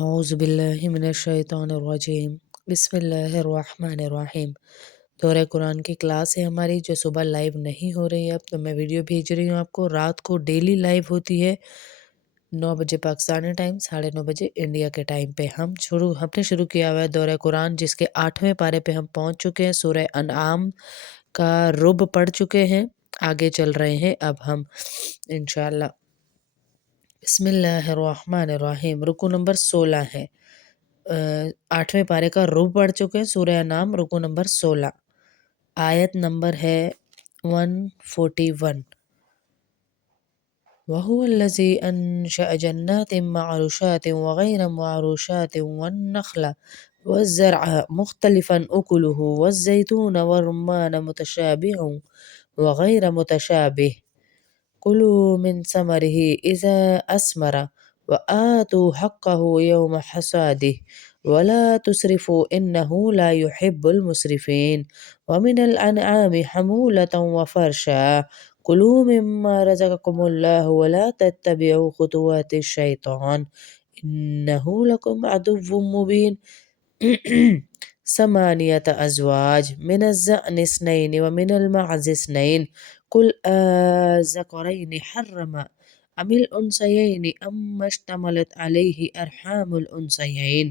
اعوذ باللہ من الشیطان الرجیم بسم اللہ الرحمن الرحیم۔ دورہ قرآن کی کلاس ہے ہماری جو صبح لائیو نہیں ہو رہی ہے اب، تو میں ویڈیو بھیج رہی ہوں آپ کو۔ رات کو ڈیلی لائیو ہوتی ہے 9 بجے پاکستانی ٹائم، 9:30 بجے انڈیا کے ٹائم پہ۔ ہم نے شروع کیا ہوا ہے دورہ قرآن، جس کے 8ویں پارے پہ ہم پہنچ چکے ہیں۔ سورہ انعام کا رب پڑھ چکے ہیں، آگے چل رہے ہیں اب ہم انشاءاللہ۔ بسم اللہ الرحمن الرحیم، رکو نمبر 16 ہے۔ 8ویں پارے کا رب پڑھ چکے ہیں، سورہ انعام رکو نمبر 16، آیت نمبر ہے 141۔ وَهُوَ الَّذِي أَنشَأَ جَنَّاتٍ مَّعْرُوشَاتٍ وَغَيْرَ مَعْرُوشَاتٍ وَالنَّخْلَ وَالزَّرْعَ مُخْتَلِفًا أُكُلُهُ وَالزَّيْتُونَ وَالرُّمَّانَ مُتَشَابِهًا وَغَيْرَ مُتَشَابِهٍ كُلُوا مِن ثَمَرِهِ إِذَا أَثْمَرَ وَآتُوا حَقَّهُ يَوْمَ حَصَادِهِ وَلَا تُسْرِفُوا إِنَّهُ لَا يُحِبُّ الْمُسْرِفِينَ وَمِنَ الْأَنْعَامِ حَمُولَةً وَفَرْشًا كُلُوا مِمَّا رَزَقَكُمُ اللَّهُ وَلَا تَتَّبِعُوا خُطُوَاتِ الشَّيْطَانِ إِنَّهُ لَكُمْ عَدُوٌّ مُّبِينٌ۔ 8 أزواج من الضأن 2 ومن المعز 2 قل الذكرين حرم أم الأنثيين أما اشتملت عليه أرحام الأنثيين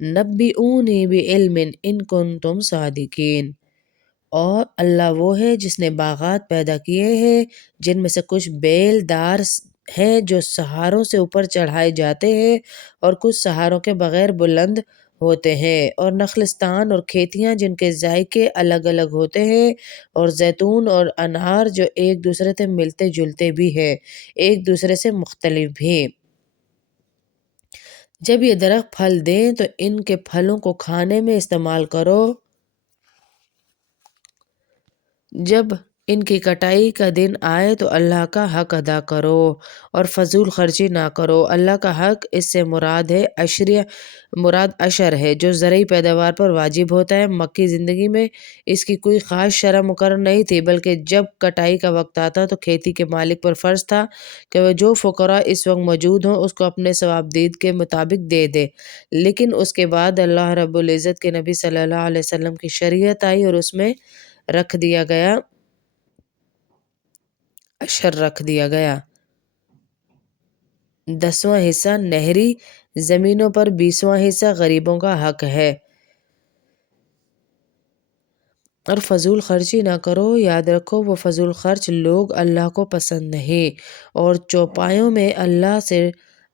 نبئوني بعلم إن كنتم صادقين۔ اور اللہ وہ ہے جس نے باغات پیدا کیے ہیں جن میں سے کچھ بیل دار ہیں جو سہاروں سے اوپر چڑھائے جاتے ہیں اور کچھ سہاروں کے بغیر بلند ہوتے ہیں، اور نخلستان اور کھیتیاں جن کے ذائقے الگ الگ ہوتے ہیں، اور زیتون اور انار جو ایک دوسرے سے ملتے جلتے بھی ہیں ایک دوسرے سے مختلف بھی۔ جب یہ درخت پھل دیں تو ان کے پھلوں کو کھانے میں استعمال کرو، جب ان کی کٹائی کا دن آئے تو اللہ کا حق ادا کرو اور فضول خرچی نہ کرو۔ اللہ کا حق اس سے مراد عشر ہے جو زرعی پیداوار پر واجب ہوتا ہے۔ مکی زندگی میں اس کی کوئی خاص شرح مقرر نہیں تھی، بلکہ جب کٹائی کا وقت آتا تو کھیتی کے مالک پر فرض تھا کہ وہ جو فقراء اس وقت موجود ہوں اس کو اپنے ثوابدید کے مطابق دے دے۔ لیکن اس کے بعد اللہ رب العزت کے نبی صلی اللہ علیہ وسلم کی شریعت آئی اور اس میں رکھ دیا گیا عشر رکھ دیا گیا۔ 10واں حصہ نہری زمینوں پر، 20واں حصہ غریبوں کا حق ہے۔ اور فضول خرچی نہ کرو، یاد رکھو وہ فضول خرچ لوگ اللہ کو پسند نہیں۔ اور چوپایوں میں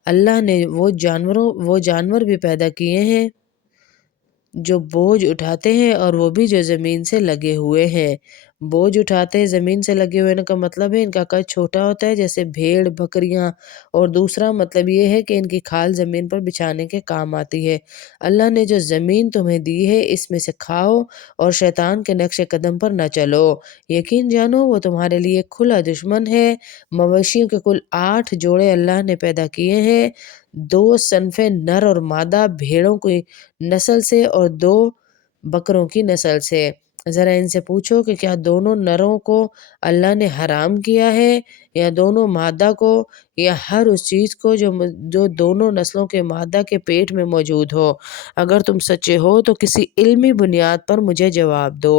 اللہ نے وہ جانور بھی پیدا کیے ہیں جو بوجھ اٹھاتے ہیں اور وہ بھی جو زمین سے لگے ہوئے ہیں۔ بوجھ اٹھاتے ہیں زمین سے لگے ہوئے کا مطلب ہے ان کا قد چھوٹا ہوتا ہے، جیسے بھیڑ بکریاں، اور دوسرا مطلب یہ ہے کہ ان کی کھال زمین پر بچھانے کے کام آتی ہے۔ اللہ نے جو زمین تمہیں دی ہے اس میں سے کھاؤ اور شیطان کے نقش قدم پر نہ چلو، یقین جانو وہ تمہارے لیے کھلا دشمن ہے۔ مویشیوں کے کل 8 جوڑے اللہ نے پیدا کیے ہیں، 2 صنفیں نر اور مادہ بھیڑوں کی نسل سے اور 2 بکروں کی نسل سے۔ ذرا ان سے پوچھو کہ کیا دونوں نروں کو اللہ نے حرام کیا ہے یا دونوں مادہ کو، یا ہر اس چیز کو جو دونوں نسلوں کے مادہ کے پیٹ میں موجود ہو؟ اگر تم سچے ہو تو کسی علمی بنیاد پر مجھے جواب دو۔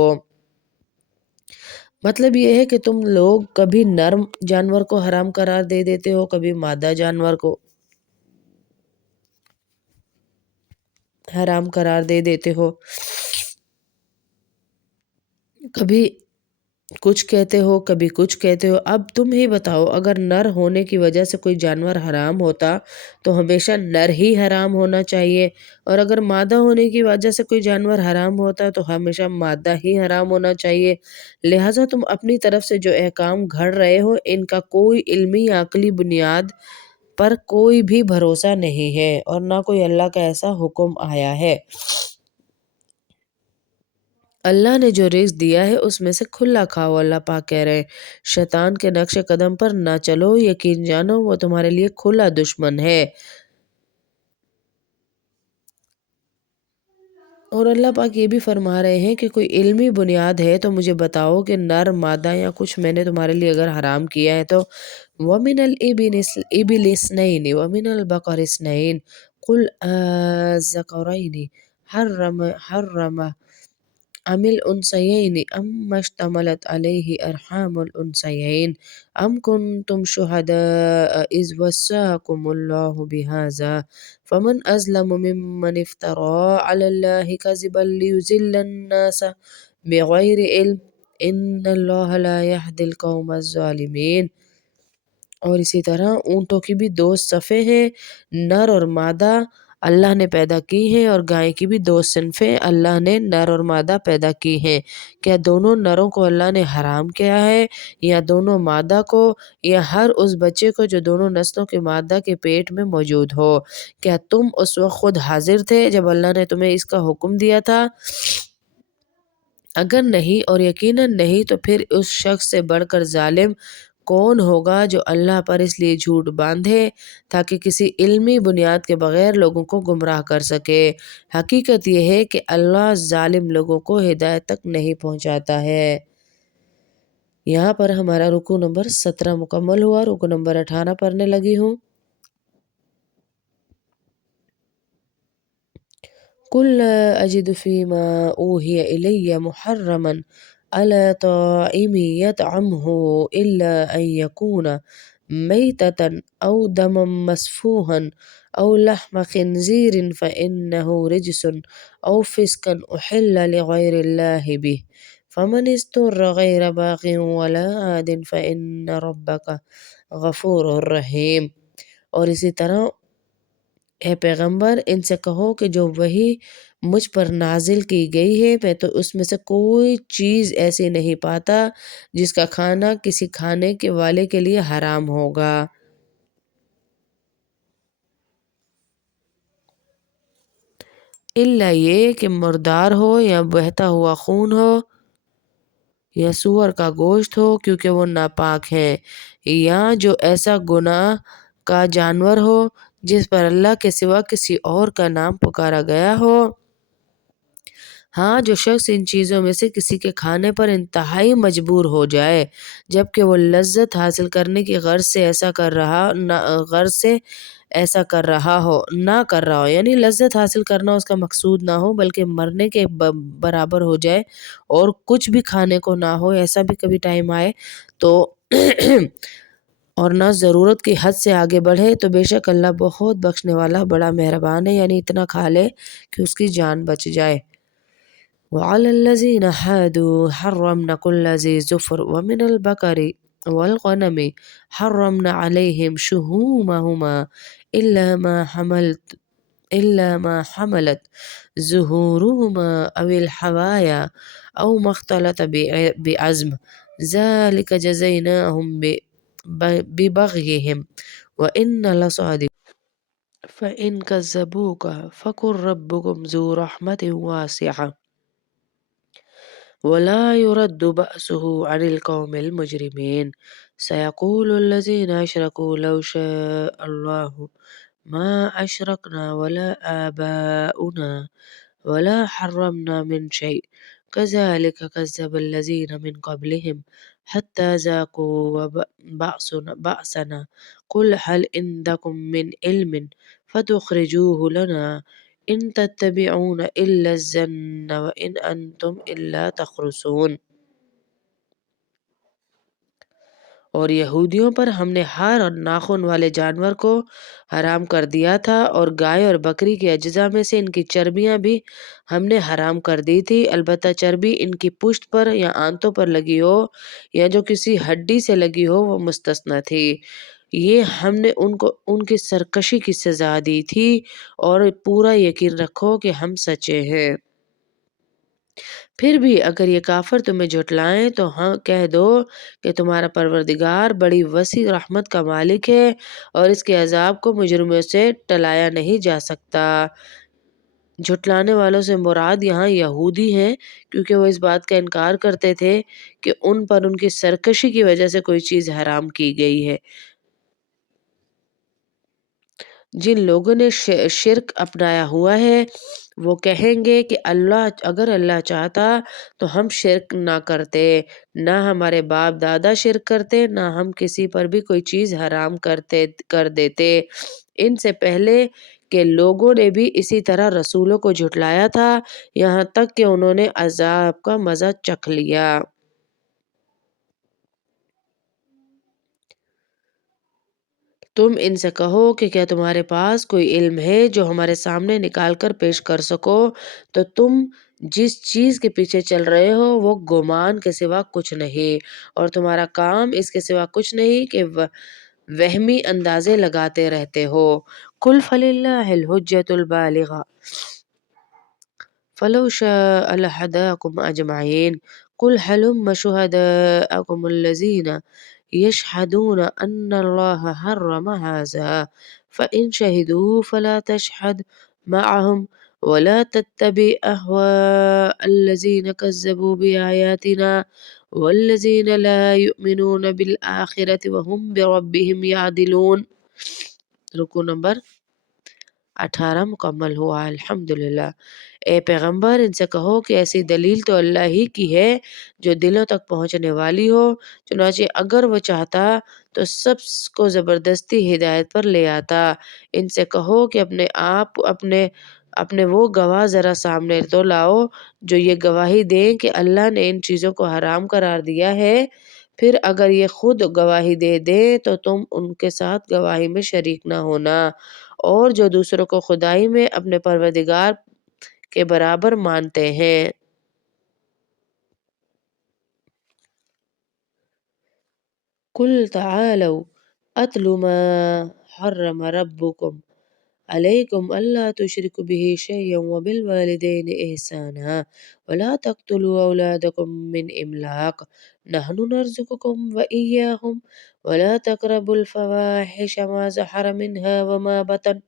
مطلب یہ ہے کہ تم لوگ کبھی نر جانور کو حرام قرار دے دیتے ہو، کبھی مادہ جانور کو حرام قرار دے دیتے ہو، کبھی کچھ کہتے ہو کبھی کچھ کہتے ہو۔ اب تم ہی بتاؤ، اگر نر ہونے کی وجہ سے کوئی جانور حرام ہوتا تو ہمیشہ نر ہی حرام ہونا چاہیے، اور اگر مادہ ہونے کی وجہ سے کوئی جانور حرام ہوتا تو ہمیشہ مادہ ہی حرام ہونا چاہیے۔ لہٰذا تم اپنی طرف سے جو احکام گھڑ رہے ہو ان کا کوئی علمی یا عقلی بنیاد پر کوئی بھی بھروسہ نہیں ہے، اور نہ کوئی اللہ کا ایسا حکم آیا ہے۔ اللہ نے جو رزق دیا ہے اس میں سے کھلا کھاؤ۔ اللہ پاک کہہ رہے ہیں شیطان کے نقش قدم پر نہ چلو، یقین جانو وہ تمہارے لیے کھلا دشمن ہے۔ اور اللہ پاک یہ بھی فرما رہے ہیں کہ کوئی علمی بنیاد ہے تو مجھے بتاؤ کہ نر مادہ یا کچھ میں نے تمہارے لیے اگر حرام کیا ہے تو وَمِنَ الْإِبِلِ اثْنَيْنِ وَمِنَ الْبَقَرِ اثْنَيْنِ قُلْ أَذَكَرَيْنِ حَرَّمَ أم الأنثيين أما اشتملت عليه أرحام الأنثيين أم كنتم شهداء إذ وصاكم الله بهذا فمن أظلم ممن افترى على الله كذبا ليضل الناس بغير علم إن الله لا يهدي القوم الظالمين۔ اور اسی طرح اونٹوں کی بھی دو صفیں ہیں، نر اور مادہ اللہ نے پیدا کی ہیں، اور گائے کی بھی دو صنفیں اللہ نے نر اور مادہ پیدا کی ہیں۔ کیا دونوں نروں کو اللہ نے حرام کیا ہے یا دونوں مادہ کو، یا ہر اس بچے کو جو دونوں نسلوں کے مادہ کے پیٹ میں موجود ہو؟ کیا تم اس وقت خود حاضر تھے جب اللہ نے تمہیں اس کا حکم دیا تھا؟ اگر نہیں، اور یقیناً نہیں، تو پھر اس شخص سے بڑھ کر ظالم کون ہوگا جو اللہ پر اس لیے جھوٹ باندھے تاکہ کسی علمی بنیاد کے بغیر لوگوں کو گمراہ کر سکے۔ حقیقت یہ ہے کہ اللہ ظالم لوگوں کو ہدایت تک نہیں پہنچاتا ہے۔ یہاں پر ہمارا رکوع نمبر 17 مکمل ہوا، رکوع نمبر 18 پڑھنے لگی ہوں۔ قُلْ لَا أَجِدُ فِي مَا أُوحِيَ إِلَيَّ مُحَرَّمًا عَلَى طَاعِمٍ يَطْعَمُهُ إِلَّا أَن يَكُونَ مَيْتَةً أَوْ دَمًا مَسْفُوحًا أَوْ لَحْمَ خِنْزِيرٍ فَإِنَّهُ رِجْسٌ أَوْ فِسْقٌ أُحِلَّ لِغَيْرِ اللَّهِ بِهِ فَمَنِ اضْطُرَّ غَيْرَ بَاغٍ وَلَا عَادٍ فَإِنَّ رَبَّكَ غَفُورٌ رَحِيمٌ۔ اور اسی طرح اے پیغمبر ان سے کہو کہ جو وحی مجھ پر نازل کی گئی ہے میں تو اس میں سے کوئی چیز ایسی نہیں پاتا جس کا کھانا کسی کھانے کے والے کے لیے حرام ہوگا، الا یہ کہ مردار ہو یا بہتا ہوا خون ہو یا سور کا گوشت ہو کیونکہ وہ ناپاک ہے، یا جو ایسا گناہ کا جانور ہو جس پر اللہ کے سوا کسی اور کا نام پکارا گیا ہو۔ ہاں، جو شخص ان چیزوں میں سے کسی کے کھانے پر انتہائی مجبور ہو جائے جبکہ وہ لذت حاصل کرنے کی غرض سے ایسا کر رہا ہو، یعنی لذت حاصل کرنا اس کا مقصود نہ ہو بلکہ مرنے کے برابر ہو جائے اور کچھ بھی کھانے کو نہ ہو، ایسا بھی کبھی ٹائم آئے تو اور نہ ضرورت کی حد سے آگے بڑھے تو بے شک اللہ بہت بخشنے والا بڑا مہربان ہے، یعنی اتنا کھا لے کہ اس کی جان بچ جائے۔ وَعَلَى الَّذِينَ هَادُوا حَرَّمْنَا كُلَّ ذِي ظُفُرٍ وَمِنَ الْبَقَرِ وَالْغَنَمِ حَرَّمْنَا عَلَيْهِمْ شُحُومَهُمَا إِلَّا مَا حَمَلَتْ ظُهُورُهُمَا أَوِ الْحَوَايَا أَوْ مَا اخْتَلَطَ بِعَظْمٍ ذَلِكَ جَزَيْنَاهُمْ بِبَغْيِهِمْ وَإِنَّا لَصَادِقُونَ فَإِنْ كَذَّبُوكَ فَقُلْ رَبُّكُمْ ذُو رَحْمَةٍ وَاسِعَةٍ وَلَا يُرَدُّ بَأْسُهُ عَنِ الْقَوْمِ الْمُجْرِمِينَ سَيَقُولُ الَّذِينَ أَشْرَكُوا لَوْ شَاءَ اللَّهُ مَا أَشْرَكْنَا وَلَا آبَاؤُنَا وَلَا حَرَّمْنَا مِنْ شَيْءٍ كَذَلِكَ كَذَّبَ الَّذِينَ مِنْ قَبْلِهِمْ حَتَّى ذَاقُوا بَأْسَنَا قُلْ هَلْ عِندَكُمْ مِنْ عِلْمٍ فَتُخْرِجُوهُ لَنَا إِنْ تَتَّبِعُونَ إِلَّا الظَّنَّ وَإِنْ أَنْتُمْ إِلَّا تَخْرُصُونَ۔ اور یہودیوں پر ہم نے ہر ناخن والے جانور کو حرام کر دیا تھا، اور گائے اور بکری کے اجزاء میں سے ان کی چربیاں بھی ہم نے حرام کر دی تھی، البتہ چربی ان کی پشت پر یا آنتوں پر لگی ہو یا جو کسی ہڈی سے لگی ہو وہ مستثنیٰ تھی، یہ ہم نے ان کو ان کی سرکشی کی سزا دی تھی، اور پورا یقین رکھو کہ ہم سچے ہیں۔ پھر بھی اگر یہ کافر تمہیں جھٹلائیں تو ہاں کہہ دو کہ تمہارا پروردگار بڑی وسیع رحمت کا مالک ہے اور اس کے عذاب کو مجرموں سے ٹلایا نہیں جا سکتا۔ جھٹلانے والوں سے مراد یہاں یہودی ہیں، کیونکہ وہ اس بات کا انکار کرتے تھے کہ ان پر ان کی سرکشی کی وجہ سے کوئی چیز حرام کی گئی ہے۔ جن لوگوں نے شرک اپنایا ہوا ہے وہ کہیں گے کہ اگر اللہ چاہتا تو ہم شرک نہ کرتے، نہ ہمارے باپ دادا شرک کرتے، نہ ہم کسی پر بھی کوئی چیز حرام کر دیتے۔ ان سے پہلے کے لوگوں نے بھی اسی طرح رسولوں کو جھٹلایا تھا، یہاں تک کہ انہوں نے عذاب کا مزہ چکھ لیا۔ تم ان سے کہو کہ کیا تمہارے پاس کوئی علم ہے جو ہمارے سامنے نکال کر پیش کر سکو؟ تو تم جس چیز کے پیچھے چل رہے ہو وہ گمان کے سوا کچھ نہیں، اور تمہارا کام اس کے سوا کچھ نہیں کہ وہمی اندازے لگاتے رہتے ہو۔ قل فللہ الحجۃ البالغہ فلو شاء لہداکم اجمعین قل هلم شہداءکم الذین يشهدون أن الله حرم هذا فإن شهدوا فلا تشهد معهم ولا تتبع أهواء الذين كذبوا بآياتنا والذين لا يؤمنون بالآخرة وهم بربهم يعدلون۔ رکو نمبر 18 مکمل ہوا۔ الحمدللہ۔ اے پیغمبر ان سے کہو کہ ایسی دلیل تو اللہ ہی کی ہے جو دلوں تک پہنچنے والی ہو، چنانچہ اگر وہ چاہتا تو سب کو زبردستی ہدایت پر لے آتا۔ ان سے کہو کہ اپنے وہ گواہ ذرا سامنے تو لاؤ جو یہ گواہی دیں کہ اللہ نے ان چیزوں کو حرام قرار دیا ہے، پھر اگر یہ خود گواہی دے دیں تو تم ان کے ساتھ گواہی میں شریک نہ ہونا، اور جو دوسروں کو خدائی میں اپنے پروردگار کے برابر مانتے ہیں۔ قل تعالوا اتل ما حرم ربكم عليكم ألا تشركوا به شيئا وبالوالدين إحسانا ولا تقتلوا أولادكم من إملاق نحن نرزقكم وإياهم ولا تقربوا الفواحش ما ظهر منها وما بطن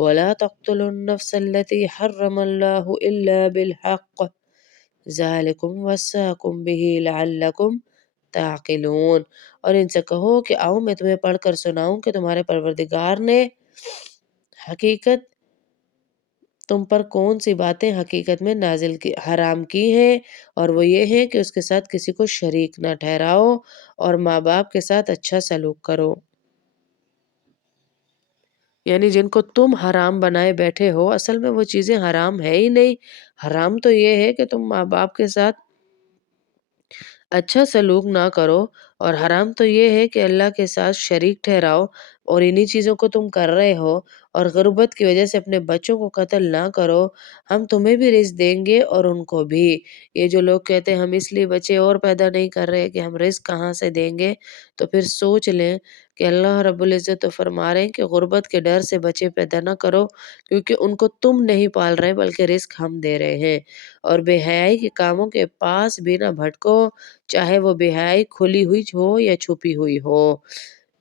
ولا تقتلوا النفس التي حرم الله إلا بالحق ذلكم وصاكم به لعلكم تعقلون۔ اور ان سے کہو کہ آؤ میں تمہیں پڑھ کر سناؤں کہ تمہارے پروردگار نے حقیقت تم پر کون سی باتیں حقیقت میں حرام کی ہیں، اور وہ یہ ہے کہ اس کے ساتھ کسی کو شریک نہ ٹھہراؤ اور ماں باپ کے ساتھ اچھا سلوک کرو۔ یعنی جن کو تم حرام بنائے بیٹھے ہو اصل میں وہ چیزیں حرام ہے ہی نہیں، حرام تو یہ ہے کہ تم ماں باپ کے ساتھ اچھا سلوک نہ کرو، اور حرام تو یہ ہے کہ اللہ کے ساتھ شریک ٹھہراؤ، اور انہی چیزوں کو تم کر رہے ہو، اور غربت کی وجہ سے اپنے بچوں کو قتل نہ کرو۔ ہم تمہیں بھی رزق دیں گے اور ان کو بھی۔ یہ جو لوگ کہتے ہیں ہم اس لیے بچے اور پیدا نہیں کر رہے کہ ہم رزق کہاں سے دیں گے، تو پھر سوچ لیں کہ اللہ رب العزت تو فرما رہے ہیں کہ غربت کے ڈر سے بچے پیدا نہ کرو، کیونکہ ان کو تم نہیں پال رہے بلکہ رزق ہم دے رہے ہیں، اور بے حیائی کے کاموں کے پاس بھی نہ بھٹکو، چاہے وہ بے حیائی کھلی ہوئی ہو یا چھپی ہوئی ہو۔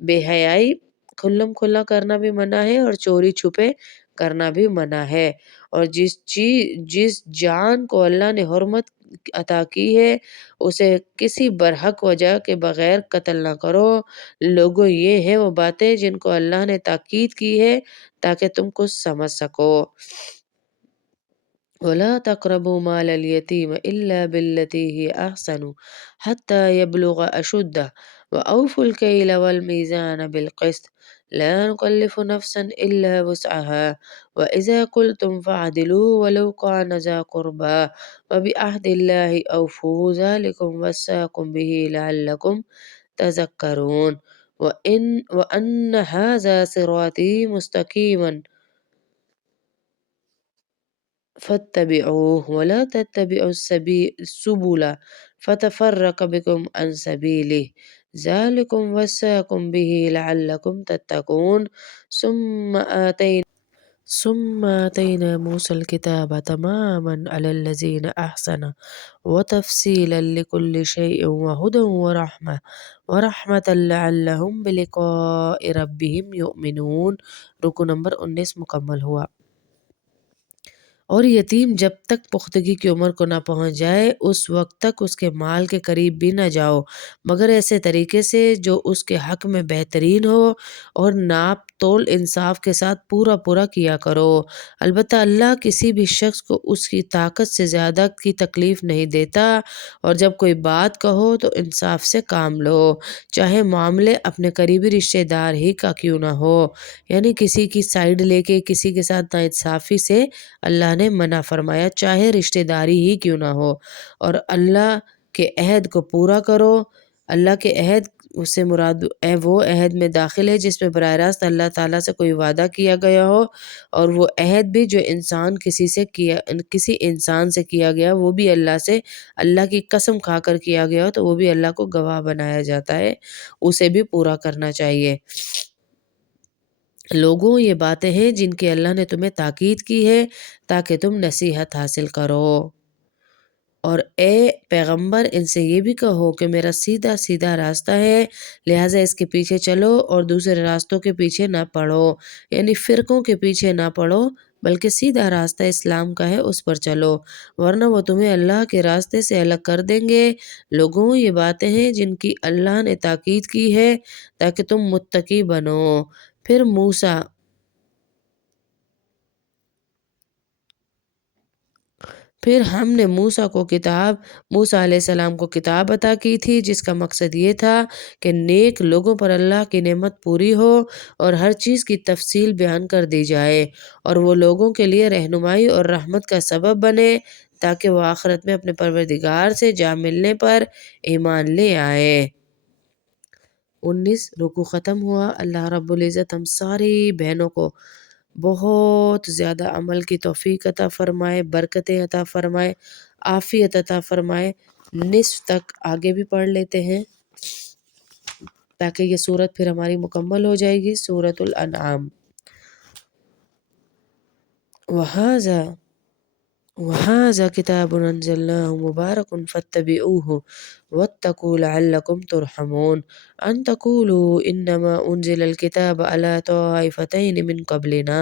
بے حیائی کھلم کھلا کرنا بھی منع ہے اور چوری چھپے کرنا بھی منع ہے، اور جس جان کو اللہ نے حرمت عطا کی ہے اسے کسی برحق وجہ کے بغیر قتل نہ کرو۔ لوگوں یہ ہیں وہ باتیں جن کو اللہ نے تاکید کی ہے تاکہ تم کچھ سمجھ سکو۔ وَلَا تَقْرَبُوا مَالَ الْيَتِيمِ إِلَّا بِالَّتِي هِيَ أَحْسَنُ حَتَّى يَبْلُغَ أَشُدَّهُ وَأَوْفُوا الْكَيْلَ وَالْمِيزَانَ بِالْقِسْطِ لَا نُكَلِّفُ نَفْسًا إِلَّا وُسْعَهَا وَإِذَا قُلْتُمْ فَاعْدِلُوا وَلَوْ كَانَ ذَا قُرْبَىٰ وَبِعَهْدِ اللَّهِ أَوْفُوا ذَلِكُمْ وَصَّاكُمْ بِهِ لَعَلَّكُمْ تَذَكَّرُونَ وَأَنَّ هَٰذَا صِرَاطِي مُسْتَقِيمًا فاتبعوه ولا تتبعوا السبل فتفرق بكم عن سبيله ذلكم وصاكم به لعلكم تتقون ثم آتينا موسى الكتاب تماما على الذين أحسن وتفصيلا لكل شيء وهدى ورحمة لعلهم بلقاء ربهم يؤمنون۔ رکو نمبر 19 مکمل ہوا۔ اور یتیم جب تک پختگی کی عمر کو نہ پہنچ جائے اس وقت تک اس کے مال کے قریب بھی نہ جاؤ، مگر ایسے طریقے سے جو اس کے حق میں بہترین ہو، اور ناپ تول انصاف کے ساتھ پورا پورا کیا کرو۔ البتہ اللہ کسی بھی شخص کو اس کی طاقت سے زیادہ کی تکلیف نہیں دیتا، اور جب کوئی بات کہو تو انصاف سے کام لو، چاہے معاملے اپنے قریبی رشتہ دار ہی کا کیوں نہ ہو۔ یعنی کسی کی سائیڈ لے کے کسی کے ساتھ ناانصافی سے اللہ نے منع فرمایا، چاہے رشتہ داری ہی کیوں نہ ہو، اور اللہ کے عہد کو پورا کرو۔ اللہ کے عہد سے مراد وہ عہد میں داخل ہے جس میں براہ راست اللہ تعالیٰ سے کوئی وعدہ کیا گیا ہو، اور وہ عہد بھی جو کسی انسان سے کیا گیا وہ بھی اللہ سے، اللہ کی قسم کھا کر کیا گیا ہو تو وہ بھی اللہ کو گواہ بنایا جاتا ہے، اسے بھی پورا کرنا چاہیے۔ لوگوں، یہ باتیں ہیں جن کی اللہ نے تمہیں تاکید کی ہے تاکہ تم نصیحت حاصل کرو، اور اے پیغمبر ان سے یہ بھی کہو کہ میرا سیدھا سیدھا راستہ ہے، لہٰذا اس کے پیچھے چلو اور دوسرے راستوں کے پیچھے نہ پڑو، یعنی فرقوں کے پیچھے نہ پڑو بلکہ سیدھا راستہ اسلام کا ہے اس پر چلو، ورنہ وہ تمہیں اللہ کے راستے سے الگ کر دیں گے۔ لوگوں، یہ باتیں ہیں جن کی اللہ نے تاکید کی ہے تاکہ تم متقی بنو۔ پھر ہم نے موسیٰ علیہ السلام کو کتاب عطا کی تھی جس کا مقصد یہ تھا کہ نیک لوگوں پر اللہ کی نعمت پوری ہو اور ہر چیز کی تفصیل بیان کر دی جائے، اور وہ لوگوں کے لیے رہنمائی اور رحمت کا سبب بنے تاکہ وہ آخرت میں اپنے پروردگار سے جا ملنے پر ایمان لے آئے۔ 19 رکوع ختم ہوا۔ اللہ رب العزت ہم ساری بہنوں کو بہت زیادہ عمل کی توفیق عطا فرمائے، برکتیں عطا فرمائے، عافیت عطا فرمائے۔ نصف تک آگے بھی پڑھ لیتے ہیں تاکہ یہ سورت پھر ہماری مکمل ہو جائے گی۔ سورۃ الانعام۔ وَهَٰذَا كِتَابٌ أَنزَلْنَاهُ مُبَارَكٌ فَاتَّبِعُوهُ وَاتَّقُوا لَعَلَّكُمْ تُرْحَمُونَ أَن تَقُولُوا إِنَّمَا أُنزِلَ الْكِتَابُ عَلَىٰ طَائِفَتَيْنِ مِن قَبْلِنَا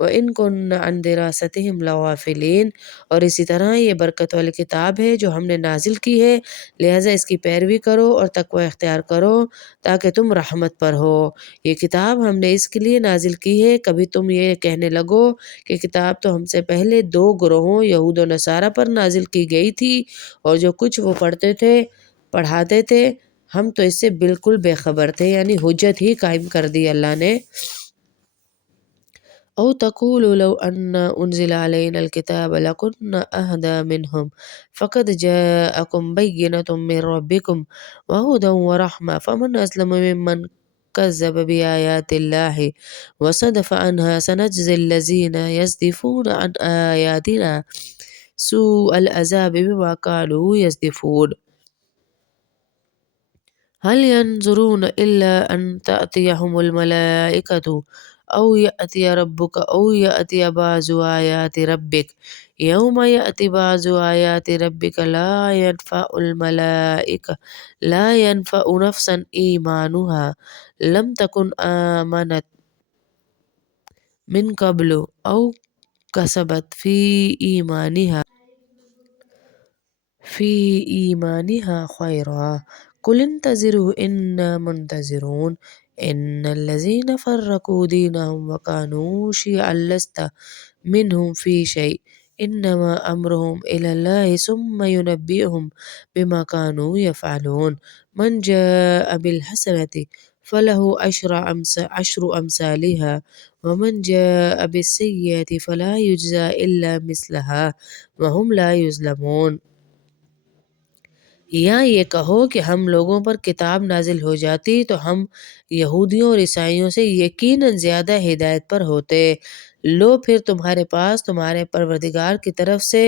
وَإِن كُنَّا عَن دِرَاسَتِهِمْ لَغَافِلِينَ۔ اور اسی طرح یہ برکت والی کتاب ہے جو ہم نے نازل کی ہے، لہٰذا اس کی پیروی کرو اور تقوی اختیار کرو تاکہ تم رحمت پر ہو۔ یہ کتاب ہم نے اس کے لیے نازل کی ہے، کبھی تم یہ کہنے لگو کہ کتاب تو ہم سے پہلے 2 گروہوں یہود و نصارہ پر نازل کی گئی تھی، اور جو کچھ وہ پڑھاتے تھے ہم تو اس سے بالکل بے خبر تھے، یعنی حجت ہی قائم کر دی اللہ نے۔ أَوْ تَقُولُوا لَوْ أَنَّ أُنزِلَ عَلَيْنَا الْكِتَابُ لَكُنَّا أَهْدَىٰ مِنْهُمْ فَقَدْ جَاءَكُمْ بَيِّنَةٌ مِّن رَّبِّكُمْ وَهُدًى وَرَحْمَةٌ فَمَنْ أَظْلَمُ مِمَّنْ كَذَّبَ بِآيَاتِ اللَّهِ وَصَدَفَ عَنْهَا سَنَجْزِي الَّذِينَ يَصْدِفُونَ عَنْ آيَاتِنَا سُوءَ الْعَذَابِ بِمَا كَانُوا يَصْدِفُونَ هَلْ يَنظُرُونَ إِلَّا أَن تَأْتِيَهُمُ الْمَلَائِكَةُ أَوْ يَأْتِيَ رَبُّكَ أَوْ يَأْتِيَ بَعْضُ آيَاتِ رَبِّكَ يَوْمَ يَأْتِ بَعْضُ آيَاتِ رَبِّكَ لا ينفع نفسا إيمانها لم تكن آمنت من قبل أو كسبت في إيمانها خيرا قل انتظروا إنا منتظرون إن الذين فرقوا دينهم وكانوا شيعا لست منهم في شيء إنما أمرهم إلى الله ثم ينبئهم بما كانوا يفعلون من جاء بالحسنة فله عشر أمثالها ومن جاء بالسيئة فلا يجزى إلا مثلها وهم لا يظلمون۔ یا یہ کہو کہ ہم لوگوں پر کتاب نازل ہو جاتی تو ہم یہودیوں اور عیسائیوں سے یقیناً زیادہ ہدایت پر ہوتے۔ لو پھر تمہارے پاس تمہارے پروردگار کی طرف سے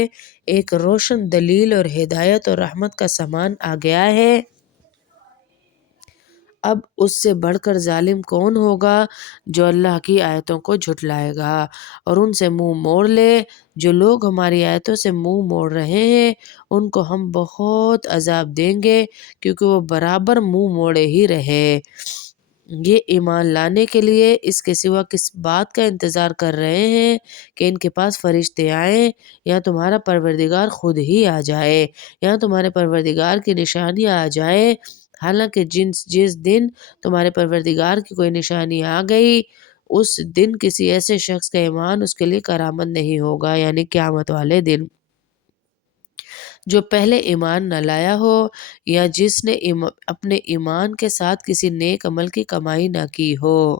ایک روشن دلیل اور ہدایت اور رحمت کا سامان آ گیا ہے، اب اس سے بڑھ کر ظالم کون ہوگا جو اللہ کی آیتوں کو جھٹلائے گا اور ان سے منہ موڑ لے۔ جو لوگ ہماری آیتوں سے منہ موڑ رہے ہیں ان کو ہم بہت عذاب دیں گے کیونکہ وہ برابر منہ موڑے ہی رہے۔ یہ ایمان لانے کے لیے اس کے سوا کس بات کا انتظار کر رہے ہیں کہ ان کے پاس فرشتے آئیں یا تمہارا پروردگار خود ہی آ جائے یا تمہارے پروردگار کی نشانیاں آ جائیں، حالانکہ جس دن تمہارے پروردگار کی کوئی نشانی آ گئی اس دن کسی ایسے شخص کا ایمان اس کے لیے کرامت نہیں ہوگا، یعنی قیامت والے دن، جو پہلے ایمان نہ لایا ہو یا جس نے اپنے ایمان کے ساتھ کسی نیک عمل کی کمائی نہ کی ہو۔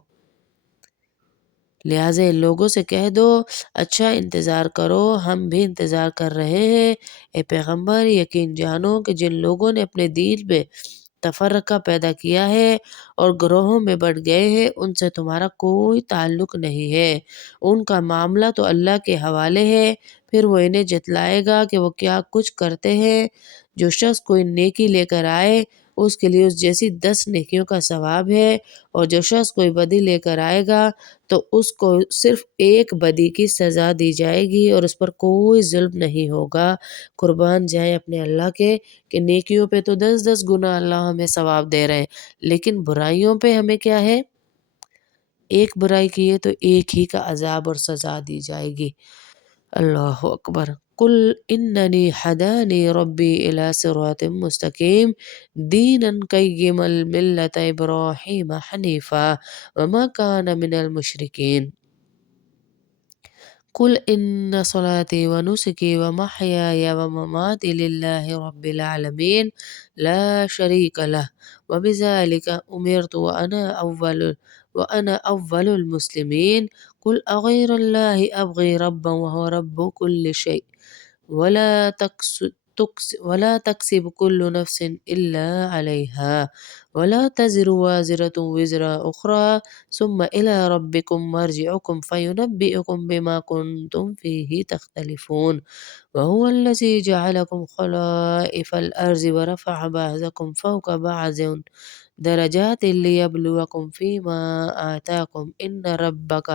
لہٰذا ان لوگوں سے کہہ دو اچھا انتظار کرو، ہم بھی انتظار کر رہے ہیں۔ اے پیغمبر یقین جانو کہ جن لوگوں نے اپنے دین میں تفرقہ پیدا کیا ہے اور گروہوں میں بٹ گئے ہیں ان سے تمہارا کوئی تعلق نہیں ہے، ان کا معاملہ تو اللہ کے حوالے ہے، پھر وہ انہیں جتلائے گا کہ وہ کیا کچھ کرتے ہیں۔ جو شخص کوئی نیکی لے کر آئے اس کے لیے اس جیسی 10 نیکیوں کا ثواب ہے، اور جو شخص کوئی بدی لے کر آئے گا تو اس کو صرف ایک بدی کی سزا دی جائے گی اور اس پر کوئی ظلم نہیں ہوگا۔ قربان جائیں اپنے اللہ کے کہ نیکیوں پہ تو 10 گنا اللہ ہمیں ثواب دے رہے ہیں، لیکن برائیوں پہ ہمیں کیا ہے، ایک برائی کی ہے تو ایک ہی کا عذاب اور سزا دی جائے گی۔ اللہ اکبر۔ قل اننی ہدانی ربی الی صراط مستقیم دینا قیما ملۃ ابراہیم حنیفا وما کان من المشرکین۔ قل ان صلاتي ونسكي ومحياي ومماتي لله رب العالمين لا شريك له وبذلك أمرت وأنا أول المسلمين قل أغير الله أبغي ربا وهو رب كل شيء ولا تكسب كل نفس إلا عليها ولا تزر وازرة وزر أخرى ثم إلى ربكم مرجعكم فينبئكم بما كنتم فيه تختلفون وهو الذي جعلكم خلائف الأرض ورفع بعضكم فوق بعض درجات ليبلوكم فيما آتاكم إن ربك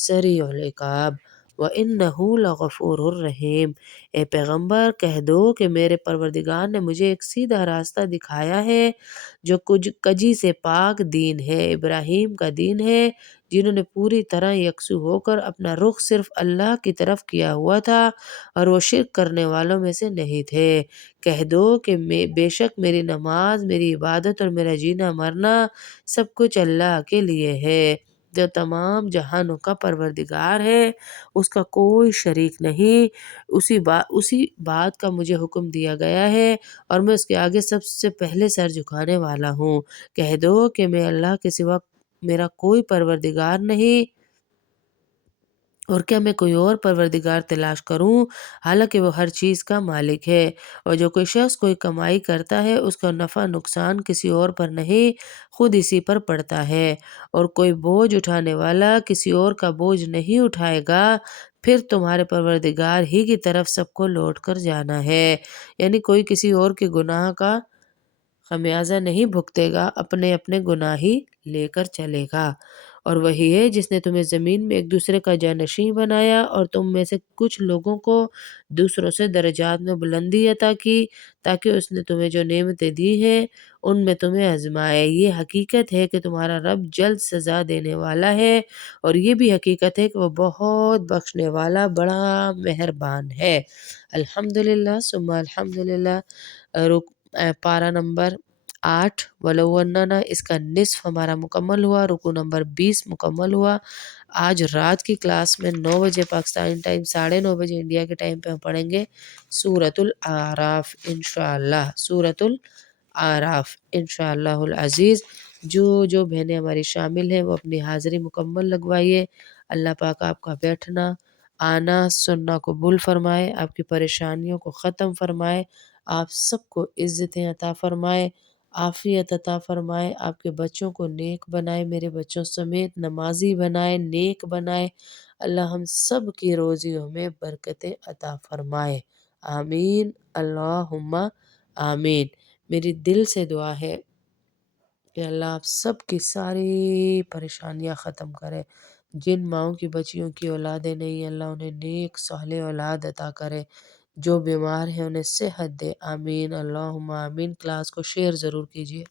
سریع العقاب وَإِنَّهُ لَغَفُورٌ رَحِيمٌ۔ اے پیغمبر کہہ دو کہ میرے پروردگار نے مجھے ایک سیدھا راستہ دکھایا ہے جو کچھ کجی سے پاک دین ہے، ابراہیم کا دین ہے، جنہوں نے پوری طرح یکسو ہو کر اپنا رخ صرف اللہ کی طرف کیا ہوا تھا اور وہ شرک کرنے والوں میں سے نہیں تھے۔ کہہ دو کہ بے شک میری نماز، میری عبادت اور میرا جینا مرنا سب کچھ اللہ کے لیے ہے جو تمام جہانوں کا پروردگار ہے، اس کا کوئی شریک نہیں۔ اسی بات کا مجھے حکم دیا گیا ہے اور میں اس کے آگے سب سے پہلے سر جھکانے والا ہوں۔ کہہ دو کہ میں اللہ کے سوا میرا کوئی پروردگار نہیں، اور کیا میں کوئی اور پروردگار تلاش کروں، حالانکہ وہ ہر چیز کا مالک ہے، اور جو کوئی شخص کوئی کمائی کرتا ہے اس کا نفع نقصان کسی اور پر نہیں، خود اسی پر پڑتا ہے، اور کوئی بوجھ اٹھانے والا کسی اور کا بوجھ نہیں اٹھائے گا، پھر تمہارے پروردگار ہی کی طرف سب کو لوٹ کر جانا ہے، یعنی کوئی کسی اور کے گناہ کا خمیازہ نہیں بھگتے گا، اپنے اپنے گناہ ہی لے کر چلے گا۔ اور وہی ہے جس نے تمہیں زمین میں ایک دوسرے کا جانشین بنایا اور تم میں سے کچھ لوگوں کو دوسروں سے درجات میں بلندی عطا کی تاکہ اس نے تمہیں جو نعمتیں دی ہیں ان میں تمہیں آزمائے۔ یہ حقیقت ہے کہ تمہارا رب جلد سزا دینے والا ہے، اور یہ بھی حقیقت ہے کہ وہ بہت بخشنے والا بڑا مہربان ہے۔ الحمدللہ ثم الحمدللہ۔ پارہ نمبر 8 وَلَوْ أَنَّنَا اس کا نصف ہمارا مکمل ہوا، رکوع نمبر 20 مکمل ہوا۔ آج رات کی کلاس میں 9 بجے پاکستانی ٹائم، 9:30 بجے انڈیا کے ٹائم پہ ہم پڑھیں گے سورۃ الاعراف انشاءاللہ، سورۃ الاعراف انشاءاللہ العزیز۔ جو بہنیں ہماری شامل ہیں وہ اپنی حاضری مکمل لگوائیے۔ اللہ پاک آپ کا بیٹھنا، آنا، سننا قبول فرمائے، آپ کی پریشانیوں کو ختم فرمائے، آپ سب کو عزتیں عطا فرمائے، عافیت عطا فرمائے، آپ کے بچوں کو نیک بنائے، میرے بچوں سمیت نمازی بنائے، نیک بنائے، اللہ ہم سب کی روزیوں میں برکتیں عطا فرمائے، آمین اللہم آمین۔ میری دل سے دعا ہے کہ اللہ آپ سب کی ساری پریشانیاں ختم کرے۔ جن ماؤں کی بچیوں کی اولادیں نہیں، اللہ انہیں نیک صالح اولاد عطا کرے، جو بیمار ہیں انہیں صحت دے، آمین اللہم آمین۔ کلاس کو شیئر ضرور کیجیے۔